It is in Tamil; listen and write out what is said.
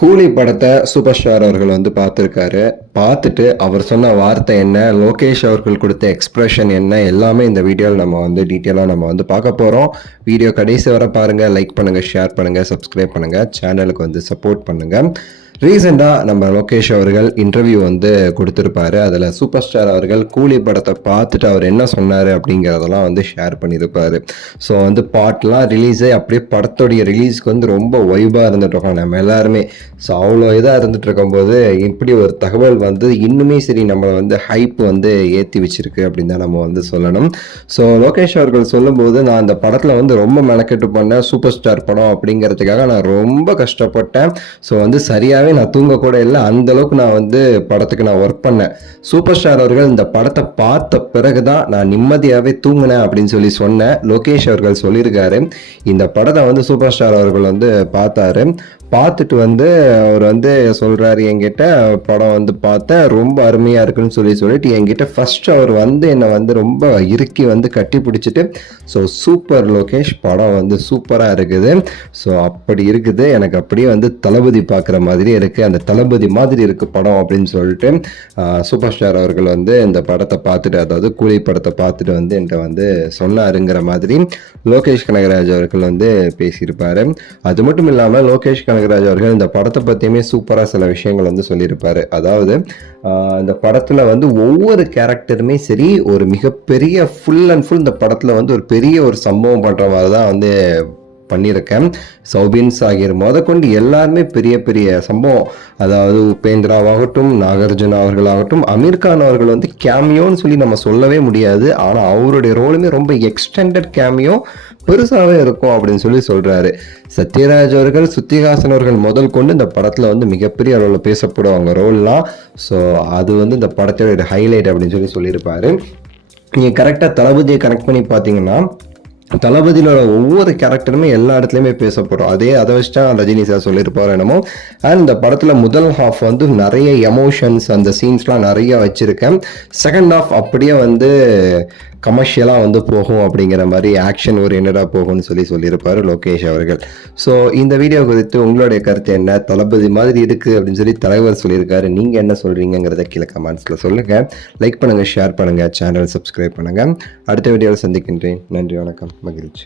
கூலி படத்தை சூப்பர் ஸ்டார் அவர்கள் வந்து பார்த்துருக்காரு. பார்த்துட்டு அவர் சொன்ன வார்த்தை என்ன, லோகேஷ் அவர்கள் கொடுத்த எக்ஸ்பிரஷன் என்ன, எல்லாமே இந்த வீடியோவில் நம்ம வந்து டீட்டெயிலாக நம்ம வந்து பார்க்க போகிறோம். வீடியோ கடைசி வரை பாருங்கள், லைக் பண்ணுங்கள், ஷேர் பண்ணுங்கள், சப்ஸ்கிரைப் பண்ணுங்கள், சேனலுக்கு வந்து சப்போர்ட் பண்ணுங்கள். ரீசெண்டாக நம்ம லோகேஷ் அவர்கள் இன்டர்வியூ வந்து கொடுத்துருப்பாரு. அதில் சூப்பர் ஸ்டார் அவர்கள் கூலி படத்தை பார்த்துட்டு அவர் என்ன சொன்னார் அப்படிங்கிறதெல்லாம் வந்து ஷேர் பண்ணியிருப்பார். ஸோ வந்து பாட்டெலாம் ரிலீஸே அப்படியே படத்தோடைய ரிலீஸ்க்கு வந்து ரொம்ப வைபாக இருந்துகிட்ருக்கோம் நம்ம எல்லாருமே. ஸோ அவ்வளோ இதாக இருந்துகிட்டு இருக்கும்போது இப்படி ஒரு தகவல் வந்து இன்னுமே சரி நம்மளை வந்து ஹைப் வந்து ஏற்றி வச்சிருக்கு அப்படின்னு தான் நம்ம வந்து சொல்லணும். ஸோ லோகேஷ் அவர்கள் சொல்லும்போது, நான் அந்த படத்தில் வந்து ரொம்ப மெனக்கெட்டு பண்ணேன், சூப்பர் ஸ்டார் படம் அப்படிங்கிறதுக்காக நான் ரொம்ப கஷ்டப்பட்டேன். ஸோ வந்து சரியாகவே நான் தூங்க கூட இல்லை, அந்த அளவுக்கு நான் வந்து படத்துக்கு நான் ஒர்க் பண்ணேன். சூப்பர் ஸ்டார் அவர்கள் இந்த படத்தை பார்த்த பிறகுதான் நான் நிம்மதியாகவே தூங்கினேன் அப்படின்னு சொல்லி சொன்னேன். லோகேஷ் அவர்கள் சொல்லியிருக்காரு, இந்த படத்தை வந்து சூப்பர் ஸ்டார் அவர்கள் வந்து பார்த்தாரு. பார்த்துட்டு வந்து அவர் வந்து சொல்கிறாரு, என்கிட்ட படம் வந்து பார்த்தேன், ரொம்ப அருமையாக இருக்குன்னு சொல்லிட்டு என்கிட்ட ஃபர்ஸ்ட் அவர் வந்து என்னை வந்து ரொம்ப இறுக்கி வந்து கட்டி பிடிச்சிட்டு, ஸோ சூப்பர் லோகேஷ், படம் வந்து சூப்பராக இருக்குது, ஸோ அப்படி இருக்குது, எனக்கு அப்படியே வந்து தளபதி பார்க்குற மாதிரி இருக்குது, அந்த தளபதி மாதிரி இருக்குது படம் அப்படின்னு சொல்லிட்டு சூப்பர் ஸ்டார் அவர்கள் வந்து இந்த படத்தை பார்த்துட்டு, அதாவது கூலி படத்தை பார்த்துட்டு வந்து என்கிட்ட வந்து சொன்னாருங்கிற மாதிரி லோகேஷ் கனகராஜ் அவர்கள் வந்து பேசியிருப்பார். அது மட்டும் இல்லாமல் லோகேஷ் கனகராஜ் அவர்கள் இந்த படத்தை பற்றியுமே சூப்பராக சில விஷயங்கள் வந்து சொல்லியிருப்பார். அதாவது இந்த படத்தில் வந்து ஒவ்வொரு கேரக்டருமே சரி ஒரு மிகப்பெரிய ஃபுல் அண்ட் ஃபுல் இந்த படத்தில் வந்து ஒரு பெரிய ஒரு சம்பவம் பண்ணுற மாதிரி தான் வந்து பண்ணியிருக்கேன். சௌபின் சாகிர் முதற்கொண்டு எல்லாருமே பெரிய பெரிய சம்பவம், அதாவது உபேந்திராவாகட்டும், நாகார்ஜுனா அவர்களாகட்டும், அமீர்கான் அவர்கள் வந்து கேமியோன்னு சொல்லி நம்ம சொல்லவே முடியாது, ஆனால் அவருடைய ரோலுமே ரொம்ப எக்ஸ்டெண்டட் கேமியோ, பெருசாகவே இருக்கும் அப்படின்னு சொல்லி சொல்கிறாரு. சத்யராஜ் அவர்கள், சுத்திகாசன் அவர்கள் முதல் கொண்டு இந்த படத்தில் வந்து மிகப்பெரிய அளவில் பேசப்படுவாங்க ரோல்லாம். ஸோ அது வந்து இந்த படத்தோட ஹைலைட் அப்படின்னு சொல்லியிருப்பாரு. நீங்கள் கரெக்டாக தளபதியை கனெக்ட் பண்ணி பார்த்தீங்கன்னா, தளபதியிலோட ஒவ்வொரு கேரக்டருமே எல்லா இடத்துலையுமே பேசப்படும். அதை வச்சுட்டா ரஜினி சார் சொல்லியிருப்பார் என்னமோ. அண்ட் இந்த படத்தில் முதல் ஹாஃப் வந்து நிறைய எமோஷன்ஸ், அந்த சீன்ஸ்லாம் நிறைய வச்சுருக்கேன். செகண்ட் ஹாஃப் அப்படியே வந்து கமர்ஷியலாக வந்து போகும், அப்படிங்கிற மாதிரி ஆக்ஷன் ஓரியன்டாக போகும்னு சொல்லியிருப்பார் லோகேஷ் அவர்கள். ஸோ இந்த வீடியோ குறித்து உங்களுடைய கருத்து என்ன, தளபதி மாதிரி இருக்குது அப்படின்னு சொல்லி தலைவர் சொல்லியிருக்காரு, நீங்கள் என்ன சொல்கிறீங்கிறத கீழே கமெண்ட்ஸில் சொல்லுங்கள். லைக் பண்ணுங்கள், ஷேர் பண்ணுங்கள், சேனல் சப்ஸ்கிரைப் பண்ணுங்கள். அடுத்த வீடியோவில் சந்திக்கின்றேன். நன்றி, வணக்கம், மகிழ்ச்சி.